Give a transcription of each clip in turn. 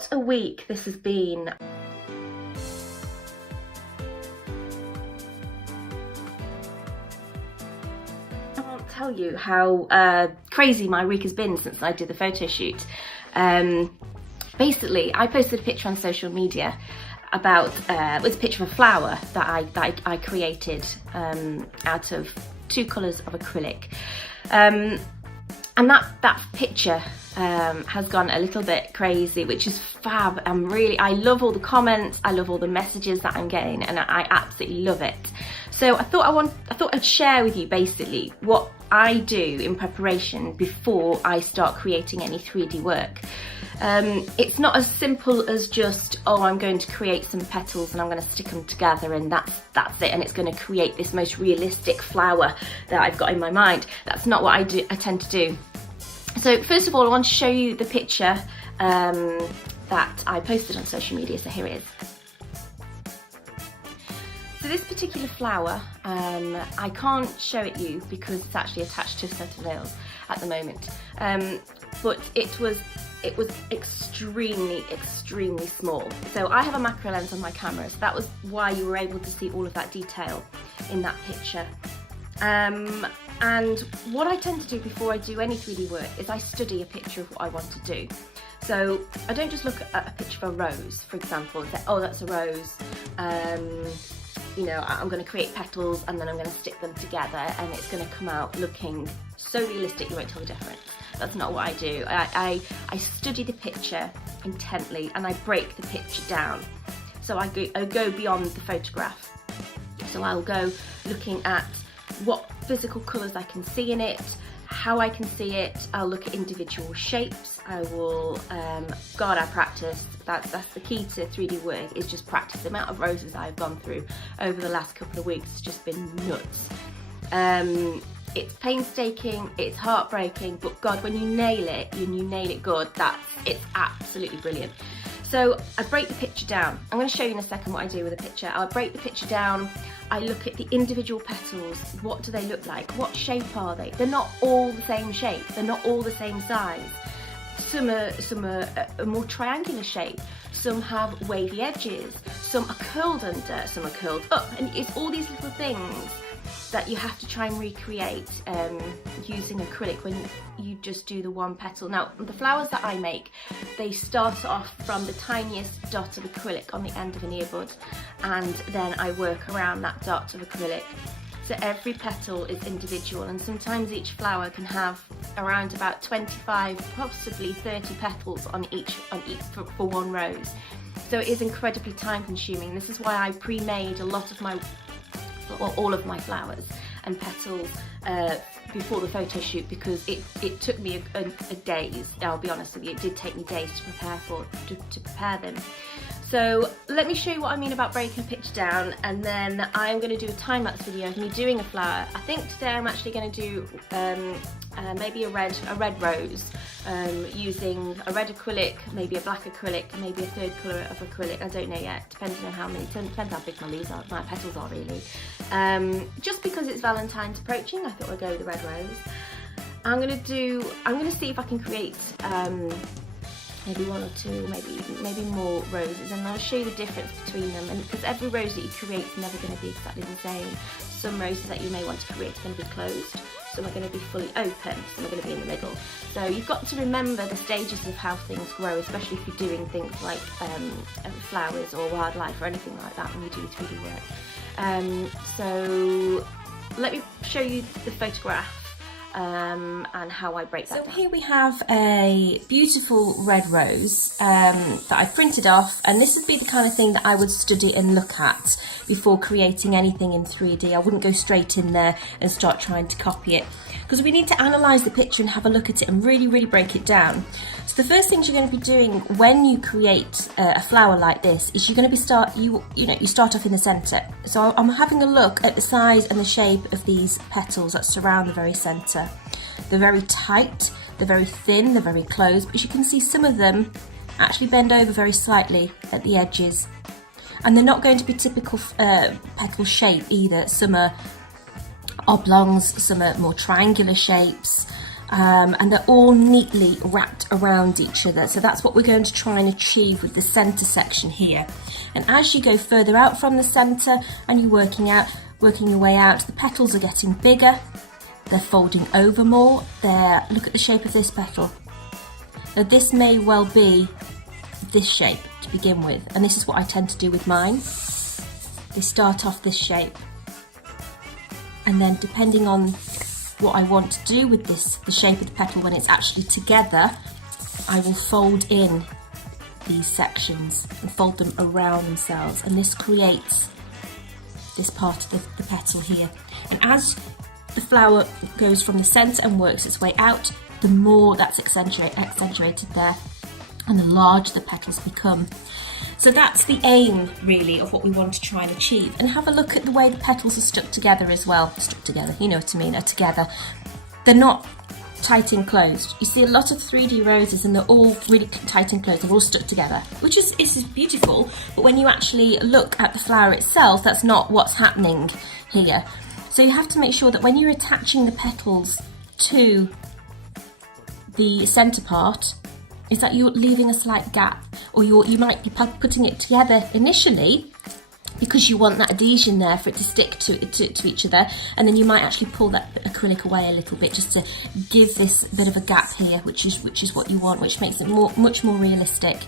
What a week this has been. I can't tell you how crazy my week has been since I did the photo shoot. Basically, I posted a picture on social media about, it was a picture of a flower that I created out of 2 colours of acrylic. And that picture has gone a little bit crazy, which is fab. I love all the comments, I love all the messages that I'm getting, and I absolutely love it. So I thought I'd share with you basically what I do in preparation before I start creating any 3D work. It's not as simple as just, oh, I'm going to create some petals and I'm going to stick them together and that's it, and it's going to create this most realistic flower that I've got in my mind. That's not what I tend to do. So first of all, I want to show you the picture that I posted on social media, so here it is. So this particular flower, I can't show it you because it's actually attached to a set of nails at the moment, but it was extremely small. So I have a macro lens on my camera, so that was why you were able to see all of that detail in that picture. And what I tend to do before I do any 3D work is I study a picture of what I want to do. So I don't just look at a picture of a rose, for example, and say, oh, that's a rose. You know, I'm going to create petals and then I'm going to stick them together and it's going to come out looking so realistic you won't tell the difference. That's not what I do. I study the picture intently and I break the picture down. So I go beyond the photograph. So I'll go looking at what physical colours I can see in it, how I can see it. I'll look at individual shapes. I will, God, I practice. That's the key to 3D work, is just practice. The amount of roses I've gone through over the last couple of weeks has just been nuts. It's painstaking, it's heartbreaking, but God, when you nail it, and you nail it good, it's absolutely brilliant. So I break the picture down. I'm going to show you in a second what I do with a picture. I'll break the picture down. I look at the individual petals. What do they look like? What shape are they? They're not all the same shape. They're not all the same size. Some are a more triangular shape. Some have wavy edges. Some are curled under. Some are curled up. And it's all these little things that you have to try and recreate using acrylic when you just do the one petal. Now, the flowers that I make, they start off from the tiniest dot of acrylic on the end of an earbud, and then I work around that dot of acrylic. So every petal is individual, and sometimes each flower can have around about 25, possibly 30 petals on each for one rose. So it is incredibly time consuming. This is why I pre-made a lot of all of my flowers and petals before the photo shoot, because it took me a days. I'll be honest with you, it did take me days to prepare them. So let me show you what I mean about breaking a picture down, and then I'm going to do a time-lapse video of me doing a flower. I think today I'm actually going to do maybe a red rose, using a red acrylic, maybe a black acrylic, maybe a third colour of acrylic. I don't know yet, depending on how many, depends how big my leaves are, my petals are really. Just because it's Valentine's approaching, I thought I'd go with the red rose. I'm going to see if I can create maybe 1 or 2, maybe more roses, and I'll show you the difference between them. And because every rose that you create is never going to be exactly the same. Some roses that you may want to create are going to be closed, some are going to be fully open, some are going to be in the middle. So you've got to remember the stages of how things grow, especially if you're doing things like flowers or wildlife or anything like that when you do 3D work. So let me show you the photograph and how I break that down. So here we have a beautiful red rose that I printed off, and this would be the kind of thing that I would study and look at before creating anything in 3D. I wouldn't go straight in there and start trying to copy it, because we need to analyse the picture and have a look at it and really break it down. So the first things you're going to be doing when you create a flower like this is you're going to you start off in the centre. So I'm having a look at the size and the shape of these petals that surround the very centre. They're very tight, they're very thin, they're very close, but you can see some of them actually bend over very slightly at the edges. And they're not going to be typical petal shape either. Some are oblongs, some are more triangular shapes. and they're all neatly wrapped around each other. So that's what we're going to try and achieve with the centre section here. And as you go further out from the centre and you're working your way out, the petals are getting bigger, they're folding over more. Look at the shape of this petal. Now this may well be this shape to begin with, and this is what I tend to do with mine. They start off this shape, and then depending on what I want to do with the shape of the petal when it's actually together, I will fold in these sections and fold them around themselves, and this creates this part of the petal here. And as the flower goes from the centre and works its way out, the more that's accentuated there, and the larger the petals become. So that's the aim really of what we want to try and achieve. And have a look at the way the petals are stuck together as well. Stuck together, you know what I mean, are together. They're not tight and closed. You see a lot of 3D roses and they're all really tight and closed, they're all stuck together, which is beautiful, but when you actually look at the flower itself, that's not what's happening here. So you have to make sure that when you're attaching the petals to the centre part, is that you're leaving a slight gap, or you might be putting it together initially because you want that adhesion there for it to stick to each other, and then you might actually pull that acrylic away a little bit just to give this bit of a gap here, which is what you want, which makes it much more realistic.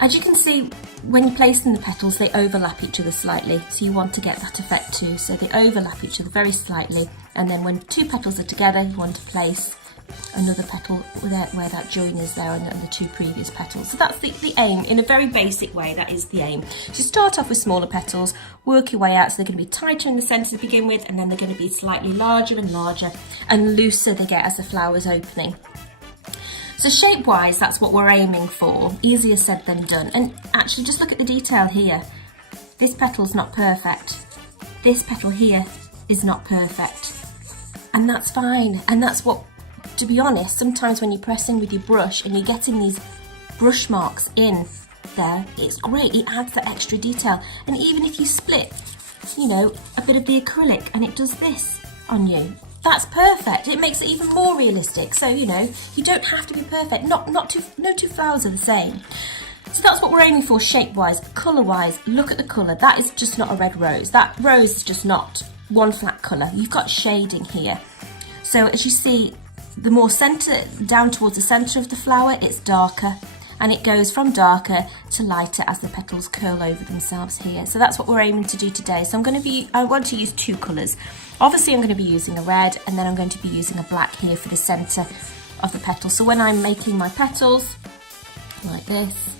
As you can see, when you place in the petals, they overlap each other slightly, so you want to get that effect too. So they overlap each other very slightly, and then when two petals are together, you want to place another petal where that join is there and the two previous petals. So that's the aim. In a very basic way, that is the aim. So start off with smaller petals, work your way out, so they're going to be tighter in the centre to begin with, and then they're going to be slightly larger and larger, and looser they get as the flower's opening. So shape-wise, that's what we're aiming for. Easier said than done. And actually, just look at the detail here. This petal's not perfect. This petal here is not perfect. And that's fine. And that's what, to be honest, sometimes when you press in with your brush and you're getting these brush marks in there, it's great. It adds that extra detail. And even if you split, you know, a bit of the acrylic and it does this on you, that's perfect. It makes it even more realistic. So, you know, you don't have to be perfect. No two flowers are the same. So that's what we're aiming for shape-wise. Colour-wise, look at the colour. That is just not a red rose. That rose is just not one flat colour. You've got shading here. So as you see, the more centre, down towards the centre of the flower, it's darker. And it goes from darker to lighter as the petals curl over themselves here. So that's what we're aiming to do today. So I want to use two colours. Obviously I'm going to be using a red, and then I'm going to be using a black here for the centre of the petal. So when I'm making my petals, like this,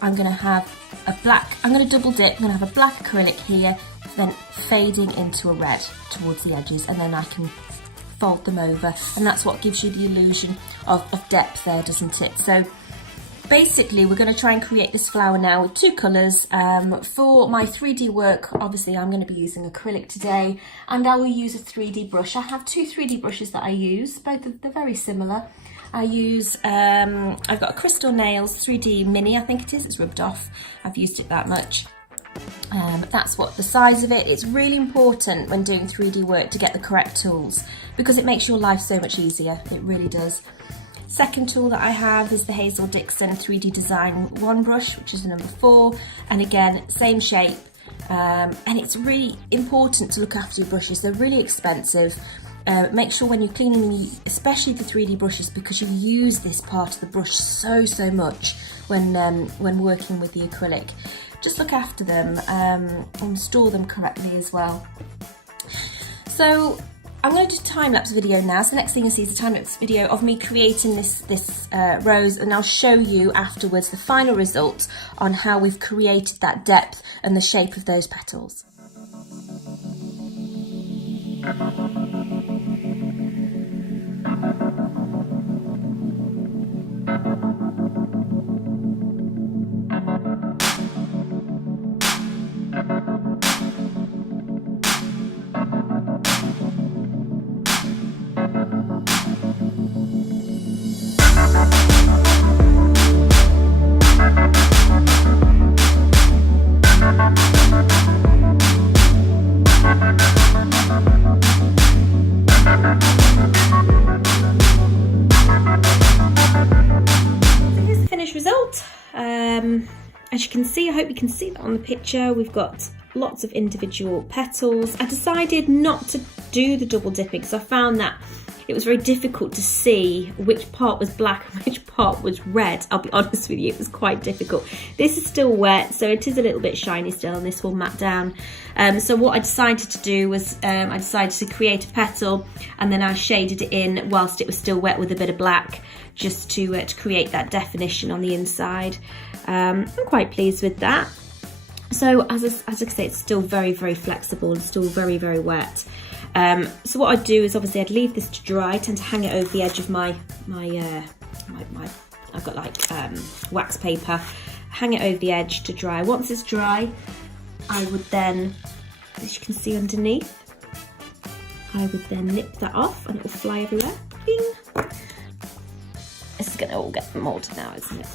I'm going to have a black, I'm going to double dip, I'm going to have a black acrylic here, then fading into a red towards the edges, and then I can fold them over, and that's what gives you the illusion of depth there, doesn't it? So basically we're going to try and create this flower now with two colours. For my 3D work, obviously I'm going to be using acrylic today, and I will use a 3D brush. I have two 3D brushes that I use, both they're very similar. I use, I've got a Crystal Nails 3D Mini, I think it is, it's rubbed off, I've used it that much. That's what the size of it. It's really important when doing 3D work to get the correct tools, because it makes your life so much easier. It really does. Second tool that I have is the Hazel Dixon 3D Design 1 brush, which is the number 4, and again, same shape. And it's really important to look after your brushes. They're really expensive. Make sure when you're cleaning, especially the 3D brushes, because you use this part of the brush so much when working with the acrylic. Just look after them and store them correctly as well. So I'm going to do a time-lapse video now. So the next thing you see is a time-lapse video of me creating this rose, and I'll show you afterwards the final result on how we've created that depth and the shape of those petals. As you can see, I hope you can see that on the picture, we've got lots of individual petals. I decided not to do the double dipping because I found that it was very difficult to see which part was black and which part was red. I'll be honest with you, it was quite difficult. This is still wet, so it is a little bit shiny still, and this will matte down. So what I decided to do was I decided to create a petal, and then I shaded it in whilst it was still wet with a bit of black, just to create that definition on the inside. I'm quite pleased with that. So as I say, it's still very, very flexible and still very, very wet. So what I'd do is obviously I'd leave this to dry. I tend to hang it over the edge of my I've got like wax paper. Hang it over the edge to dry. Once it's dry, I would then, as you can see underneath, I would then nip that off and it will fly everywhere. Bing. This is gonna all get molded now, isn't it?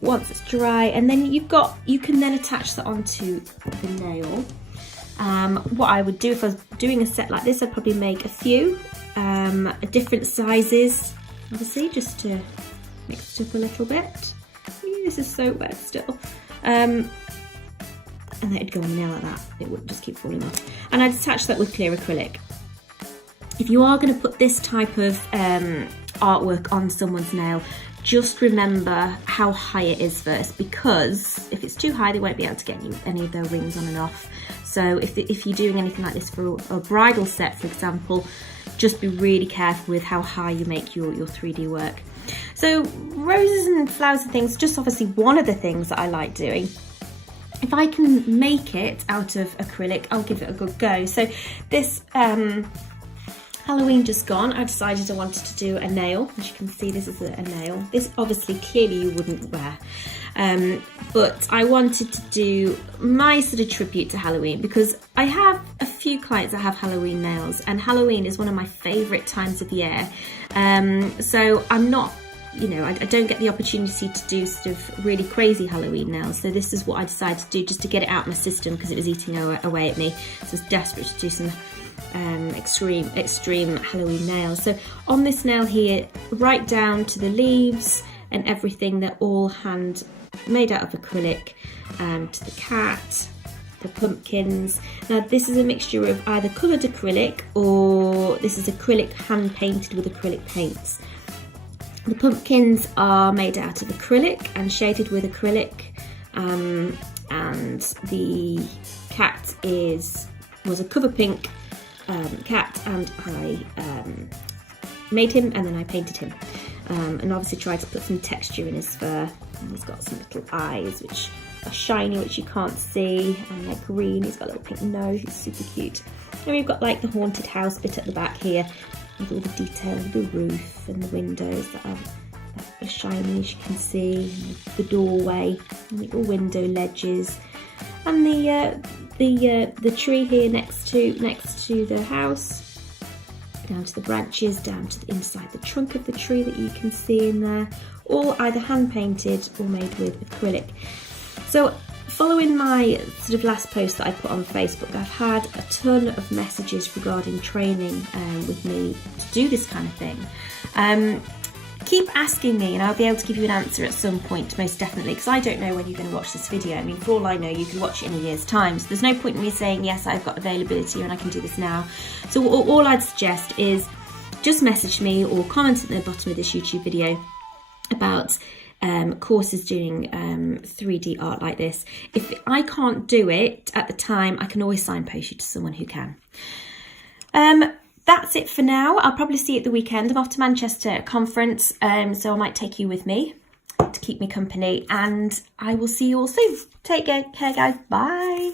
Once it's dry, and then you can then attach that onto the nail. What I would do if I was doing a set like this, I'd probably make a few different sizes, obviously, just to mix it up a little bit. This is so wet still. And then it'd go on the nail like that. It wouldn't just keep falling off. And I'd attach that with clear acrylic. If you are going to put this type of artwork on someone's nail, just remember how high it is first, because if it's too high, they won't be able to get any of their rings on and off. So if you're doing anything like this for a bridal set, for example, just be really careful with how high you make your 3D work. So roses and flowers and things, just obviously one of the things that I like doing. If I can make it out of acrylic, I'll give it a good go. So this Halloween just gone, I decided I wanted to do a nail. As you can see, this is a nail. This obviously clearly you wouldn't wear. But I wanted to do my sort of tribute to Halloween, because I have a few clients that have Halloween nails, and Halloween is one of my favourite times of year. So I'm not, you know, I don't get the opportunity to do sort of really crazy Halloween nails. So this is what I decided to do, just to get it out of my system, because it was eating away at me. So I was desperate to do some extreme Halloween nails. So on this nail here, right down to the leaves and everything, they're all hand made out of acrylic, to the cat, the pumpkins. Now this is a mixture of either coloured acrylic, or this is acrylic hand painted with acrylic paints. The pumpkins are made out of acrylic and shaded with acrylic, and the cat was a cover pink cat, and I made him and then I painted him, and obviously tried to put some texture in his fur. And he's got some little eyes which are shiny, which you can't see, and they're green. He's got a little pink nose. He's super cute. And we've got like the haunted house bit at the back here, with all the detail of the roof and the windows that are shiny, as you can see, and the doorway and little window ledges, and the tree here next to the house, down to the branches, down to the inside the trunk of the tree that you can see in there, all either hand painted or made with acrylic. So following my sort of last post that I put on Facebook, I've had a ton of messages regarding training with me to do this kind of thing. Keep asking me and I'll be able to give you an answer at some point, most definitely, because I don't know when you're going to watch this video. I mean, for all I know, you could watch it in a year's time, so there's no point in me saying, yes, I've got availability and I can do this now. So all I'd suggest is just message me or comment at the bottom of this YouTube video about courses doing 3D art like this. If I can't do it at the time, I can always signpost you to someone who can. That's it for now. I'll probably see you at the weekend. I'm off to Manchester at a conference, so I might take you with me to keep me company, and I will see you all soon. Take care, guys. Bye.